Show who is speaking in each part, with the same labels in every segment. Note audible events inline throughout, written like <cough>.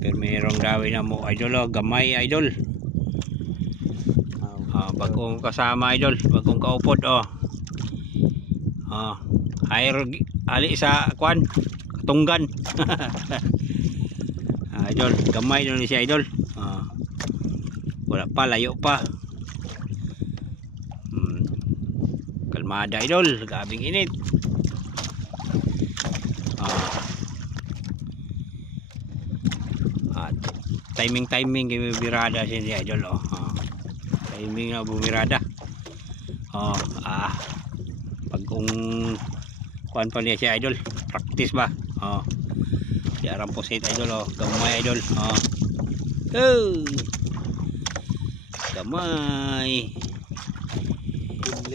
Speaker 1: pero mayroong dawin na mo idol oh, gamay idol Ah, bagong kasama idol, bagong kaupod oh. Ah, hire ali sa kwan, katunggan. <laughs> idol, gamay doon siya idol. Ah. Wala pa, layo pa. Hmm. Kalmada idol, gabing init. Ah. At timing timing kay birada siya idol oh. Ah. Timing na bumirada oh ah. Pag kung kuan pa niya si idol practice ba? Oh. Di aram po sit idol oh. Gamay idol oh. Oh gamay.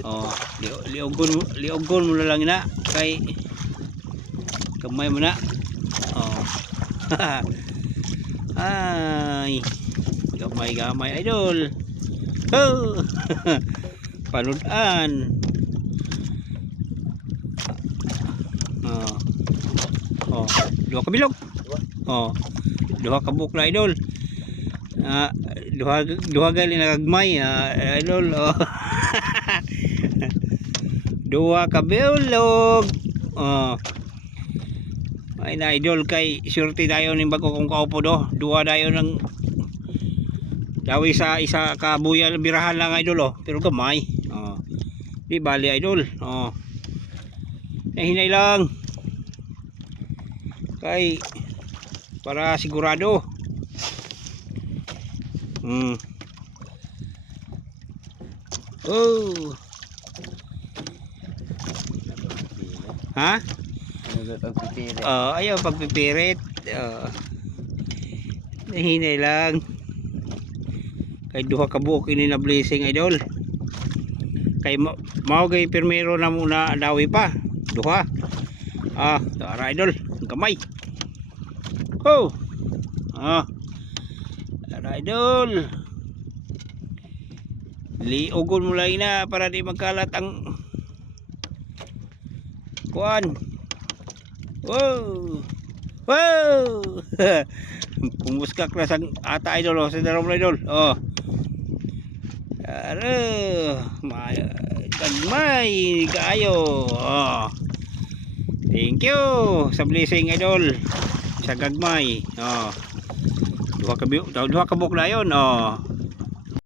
Speaker 1: Oh li liugon mo liugon mo na lang na kay gamay mo na. Oh <laughs> ay gamay gamay idol Oh! <laughs> Panudan. Oh. Oh, duha ka bilog. Oh. Duha ka bukla idol. Ah, duha duha gali nagagmay ah, idol. Oh. <laughs> duha ka. Oh. Ay na idol kay surti dayon ning bago kong kaupo do. Duha dayon ng Dawi sa isa ka buyal birahan lang idol oh, pero gamay. Oh. Di bali idol. Oh. Eh, hinay lang. Kay para sigurado. Hmm. Oh. Ha? Oh, ayaw pagpipirit. Oh. Hinay lang. Kay duha ka buok ini na blessing idol. Kay ma mao gay pirmero na muna dawi pa. Duha. Ah tara idol. Ang kamay. Oh ah. Tara idol. Liugon mo lang na para di magkalat ang kuan wow wow <laughs> pumuskak na sa ata idol oh, sa darom idol oh Aro, maya, gagmay, kayo. Oh. Thank you sa blessing idol. Sa gagmay. Oh. Duha ka duha ka bukla. Oh.